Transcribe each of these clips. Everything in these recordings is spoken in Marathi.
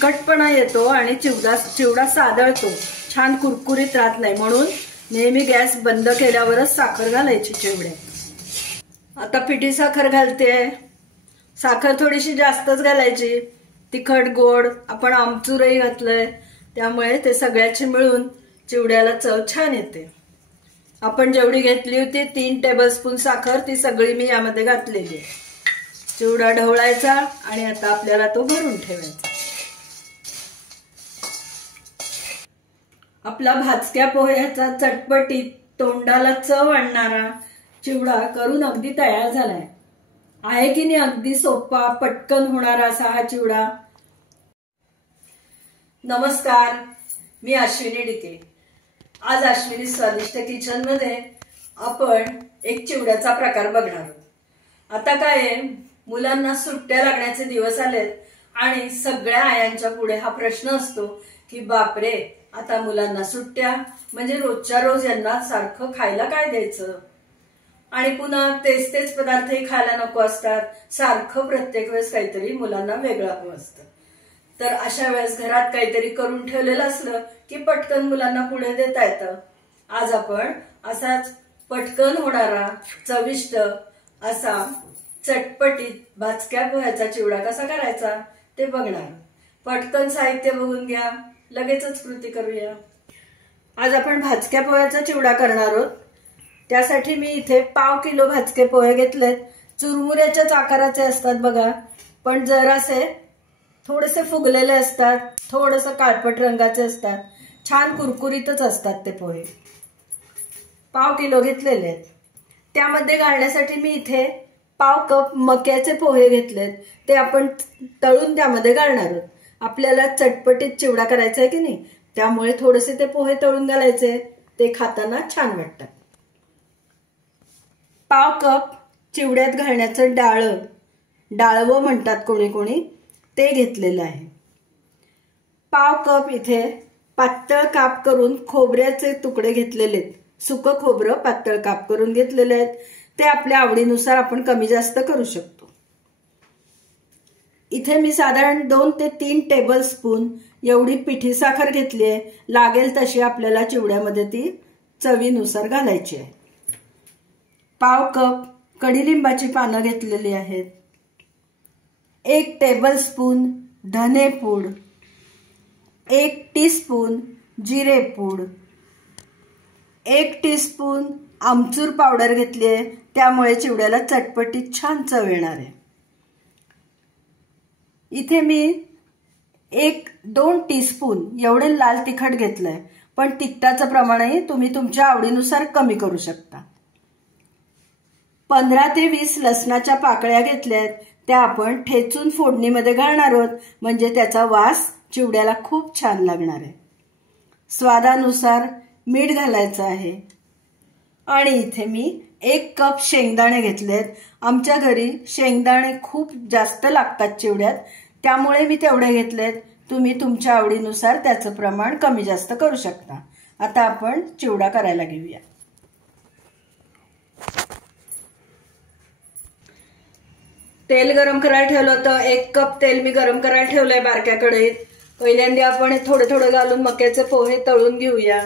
चिकटपणा येतो आणि चिवडा सादळतो, छान कुरकुरीत राहत नाही. म्हणून नेहमी गॅस बंद केल्यावरच साखर घालायची चिवड्यात. आता पिठी साखर घालते. साखर थोडीशी जास्तच घालायची. तिखट गोड आपण आमचूरही घातलंय, त्यामुळे ते सगळ्याची मिळून चिवड्याला चव छान येते. आपण जेवढी घेतली होती 3 टेबलस्पून साखर, ती सगळी मी यामध्ये घातलेली आहे. चिवडा ढवळायचा आणि आता आपल्याला तो भरून ठेवायचा. आपला भाजक्या पोह्याचा चटपटीत तोंडाला चव आणणारा चिवडा करून अगदी तयार झालाय. आहे की नाही अगदी सोपा, पटकन होणारा असा हा चिवडा. नमस्कार, मी अश्विनी डिके. आज अश्विनी स्वादिष्ट किचन मध्ये आपण एक चिवड्याचा प्रकार बघणार आहोत. आता काय, मुलांना सुट्ट्या लागण्याचे दिवस आलेत आणि सगळ्या आयांच्या पुढे हा प्रश्न असतो की बापरे, आता मुलांना सुट्ट्या म्हणजे रोजच्या रोज यांना सारखं खायला काय द्यायचं, आणि पुन्हा तेच तेच पदार्थही खायला नको असतात. सारखं प्रत्येक वेळेस काहीतरी मुलांना वेगळं हवं असतं. तर अशा वेळेस घरात काहीतरी करून ठेवलेलं असलं की पटकन मुलांना पुढे देता येतं. आज आपण असाच पटकन होणारा चविष्ट असा चटपटीत भाजक्या पोह्याचा चिवडा कसा करायचा ते बघणार. पटकन साहित्य बघून घ्या, लगेचच कृती करूया. आज आपण भाजक्या पोह्याचा चिवडा करणार आहोत. त्यासाठी मी इथे 1/2 किलो भाजके पोहे घेतलेत. चुरमुऱ्याच्याच आकाराचे असतात बघा, पण जरासे थोडेसे फुगलेले असतात, थोडंसं काळपट रंगाचे असतात, छान कुरकुरीतच असतात ते पोहे. 1/2 किलो घेतलेले आहेत. त्यामध्ये घालण्यासाठी मी इथे 1/2 कप मक्याचे पोहे घेतलेत. ते आपण तळून त्यामध्ये घालणार आहोत. आपल्याला चटपटीत चिवडा करायचा आहे की नाही, त्यामुळे थोडेसे ते पोहे तळून घालायचे, ते खाताना छान वाटतात. 1/2 कप चिवड्यात घालण्याचं डाळवं म्हणतात कोणी कोणी, ते घेतलेलं आहे. 1/2 कप इथे पातळ काप करून खोबऱ्याचे तुकडे घेतलेले आहेत. सुकं खोबरं पातळ काप करून घेतलेले आहेत. ते आपल्या आवडीनुसार आपण कमी जास्त करू शकतो. इथे मी साधारण 2 ते 3 टेबलस्पून एवढी पिठी साखर घेतली आहे. लागेल तशी आपल्याला चिवड्यामध्ये ती चवीनुसार घालायची आहे. 1/2 कप कडीलिंबाची पानं घेतलेली आहेत. 1 टेबलस्पून धनेपूड, 1 टीस्पून जिरेपूड, 1 टीस्पून आमचूर पावडर घेतली आहे. त्यामुळे चिवड्याला चटपटीत छान चव येणार आहे. इथे मी 1-2 टीस्पून एवढे लाल तिखट घेतलंय, पण तिखटाचं प्रमाणही तुम्ही तुमच्या आवडीनुसार कमी करू शकता. 15 ते 20 लसणाच्या पाकळ्या घेतल्यात. त्या आपण ठेचून फोडणीमध्ये घालणार आहोत, म्हणजे त्याचा वास चिवड्याला खूप छान लागणार आहे. स्वादानुसार मीठ घालायचं आहे. आणि इथे मी 1 कप शेंगदाणे घेतलेत. आमच्या घरी शेंगदाणे खूप जास्त लागतात चिवड्यात, त्यामुळे मी तेवढे घेतलेत. तुम्ही तुमच्या आवडीनुसार त्याचं प्रमाण कमी जास्त करू शकता. आता आपण चिवडा करायला घेऊया. तेल गरम करायला ठेवलं होतं. 1 कप तेल मी गरम करायला ठेवलंय बारक्या कढईत. पहिल्यांदा आपण थोडे थोडे घालून मक्याचे पोहे तळून घेऊया.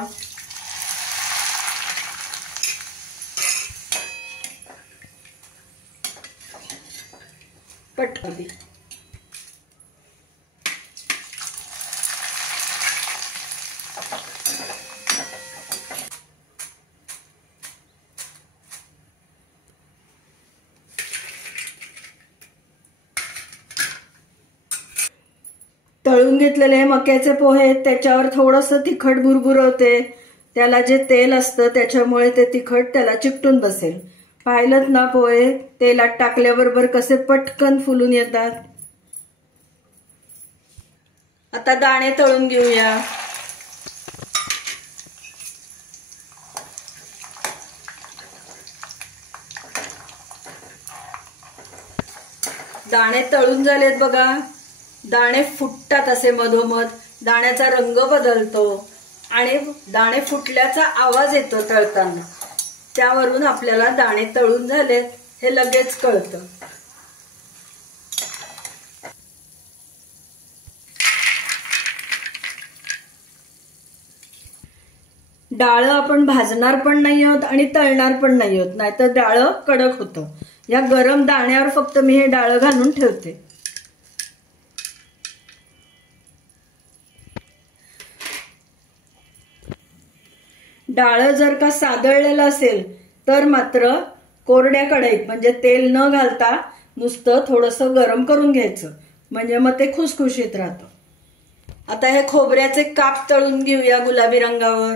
पटकन तळून घेतलेले मक्याचे पोहे, त्याच्यावर थोडंसं तिखट भुरभुरवते. त्याला जे तेल असतं त्याच्यामुळे ते तिखट त्याला चिकटून बसेल. पाहिलं ना पोहे तेलात टाकल्याबरोबर कसे पटकन फुलून येतात. आता दाणे तळून घेऊया. दाणे तळून झालेत बघा. दाणे फुटतात असे मधोमध. दाण्याचा रंग बदलतो आणि दाणे फुटल्याचा आवाज येतो तळताना. त्यावरून आपल्याला दाणे तळून झालेत हे लगेच कळतं. डाळ आपण भाजणार पण नाही आहोत आणि तळणार पण नाही आहोत, नाहीतर डाळ कडक होतं. या गरम दाण्यावर फक्त मी हे डाळ घालून ठेवते. डाळ जर का सादळलेलं असेल तर मात्र कोरड्या कढईत म्हणजे तेल न घालता नुसतं थोडंसं गरम करून घ्यायचं, म्हणजे मग ते खुसखुशीत राहतं. आता हे खोबऱ्याचे काप तळून घेऊया गुलाबी रंगावर.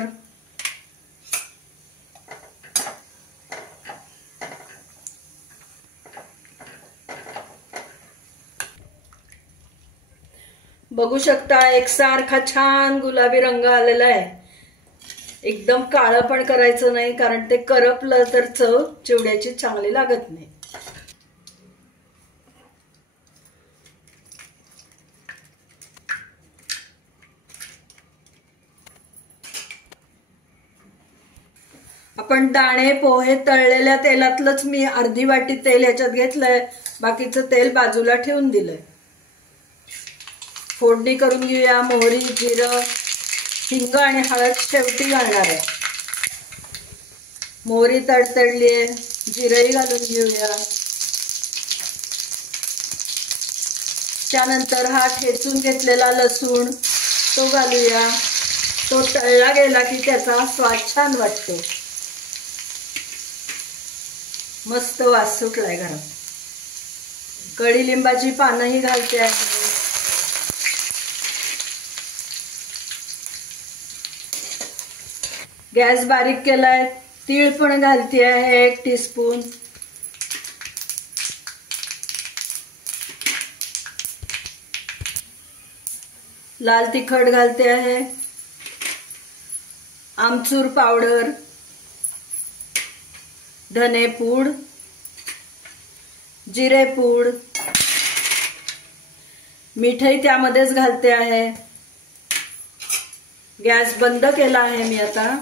बघू शकता एकसारखा छान गुलाबी रंग आलेला आहे. एकदम काळं पण करायचं नाही, कारण ते करपलं तर चव चिवड्याची चांगली लागत नाही. आपण दाणे पोहे तळलेल्या तेलातलंच मी अर्धी वाटी तेल याच्यात घेतलंय, बाकीचं तेल बाजूला ठेवून दिलंय. फोडणी करून घेऊया. मोहरी, जिरं, हिंग आणि हळद शेवटी घालणार आहे. मोहरी तडतडली आहे, जिरंही घालून घेऊया. त्यानंतर हा ठेचून घेतलेला लसूण तो घालूया. तो तळला गेला की त्याचा स्वाद छान वाटतो. मस्त वास सुटलाय घरात. कडीलिंबाची पानंही घालते आहे. गॅस बारीक केलाय. तीळ पण घालते आहे 1 टीस्पून. लाल तिखट घालते आहे. आमचूर पावडर, धने पूड, जिरे पूड, मीठही त्यामध्येच घालते आहे. गॅस बंद केला आहे मी आता.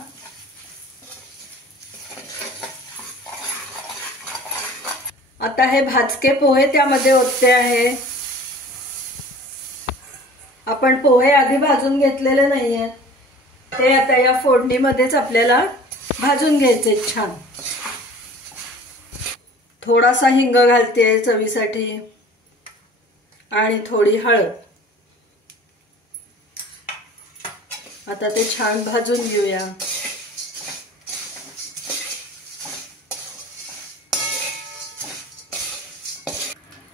आता हे भाजके पोहे त्यामध्ये ओतते आहे. आपण पोहे आधी भाजून घेतलेले नाहीये, ते आता या फोडणीमध्येच आपल्याला भाजून घ्यायचे छान. थोडासा हिंग घालते चवीसाठी आणि थोडी हळद. आता ते छान भाजून घेऊया.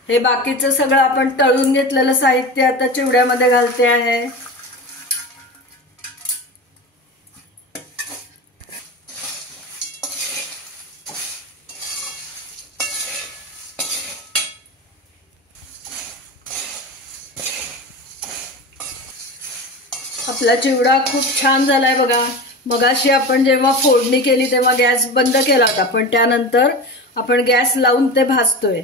हे बाकीचं सगळं आपण तळून घेतलेलं साहित्य आता चिवड्यामध्ये घालते आहे. आपला चिवडा खूप छान झालाय बघा. मगाशी आपण जेव्हा फोडणी केली तेव्हा गॅस बंद केला होता, पण त्यानंतर आपण गॅस लावून ते भाजतोय.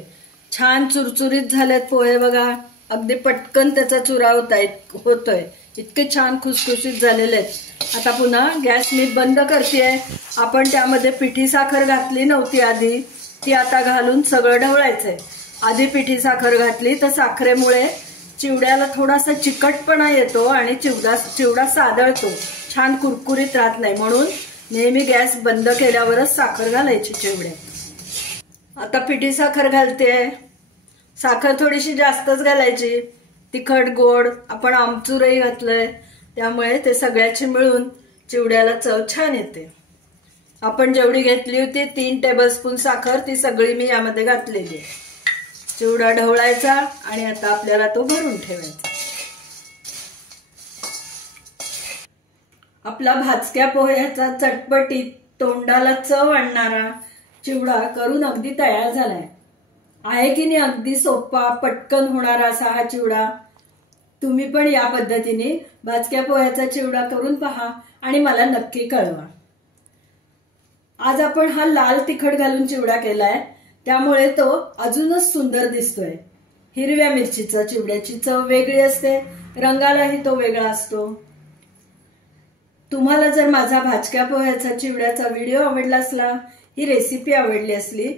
छान चुरचुरीत झालेत पोहे बघा. अगदी पटकन त्याचा चुरा होतोय. इतके छान खुसखुशीत झालेले आहेत. आता पुन्हा गॅस मी बंद करतेय. आपण त्यामध्ये पिठी साखर घातली नव्हती आधी, ती आता घालून सगळं ढवळायचंय. आधी पिठी साखर घातली तर साखरेमुळे चिवड्याला थोडासा चिकटपणा येतो आणि चिवडा सादळतो, छान कुरकुरीत राहत नाही. म्हणून नेहमी गॅस बंद केल्यावरच साखर घालायची चिवड्यात. आता पिठी साखर घालते. साखर थोडीशी जास्तच घालायची. तिखट गोड आपण आमचूरही घातलंय, त्यामुळे ते सगळ्याची मिळून चिवड्याला चव छान येते. आपण जेवढी घेतली होती 3 टेबलस्पून साखर, ती सगळी मी यामध्ये घातलेली आहे. चिवडा ढवळायचा आणि आता आपल्याला तो भरून ठेवायचा. आपला भाजक्या पोह्याचा चटपटीत तोंडाला चव आणणारा चिवडा करून अगदी तयार झालाय. आहे की नाही अगदी सोपा पटकन होणारा असा हा चिवडा. तुम्ही पण या पद्धतीने भाजक्या पोह्याचा चिवडा करून पहा आणि मला नक्की कळवा. आज आपण हा लाल तिखट घालून चिवडा केलाय, त्यामुळे तो अजूनच सुंदर दिसतोय. हिरव्या मिरचीचा चिवड्याची चव वेगळी असते, रंगालाही तो वेगळा असतो. तुम्हाला जर माझा भाजक्या पोह्याचा चिवड्याचा व्हिडिओ आवडला असला, ही रेसिपी आवडली असली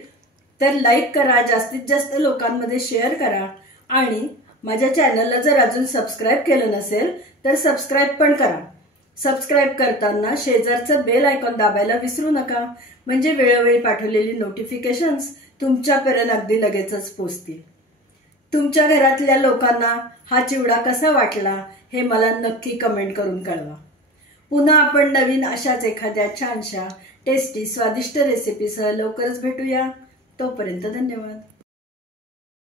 तर लाईक करा, जास्तीत जास्त लोकांमध्ये शेअर करा आणि माझ्या चॅनलला जर अजून सबस्क्राईब केलं नसेल तर सबस्क्राईब पण करा. सबस्क्राईब करताना शेजारचं बेल आयकॉन दाबायला विसरू नका, म्हणजे वेळोवेळी पाठवलेली नोटिफिकेशन्स तुमच्यापर्यंत अगदी लगेचच पोहोचतील. तुमच्या घरातल्या लोकांना हा चिवडा कसा वाटला हे मला नक्की कमेंट करून कळवा. पुन्हा आपण नवीन अशाच एखाद्या छानशा टेस्टी स्वादिष्ट रेसिपीसह लवकरच भेटूया. तोपर्यंत धन्यवाद.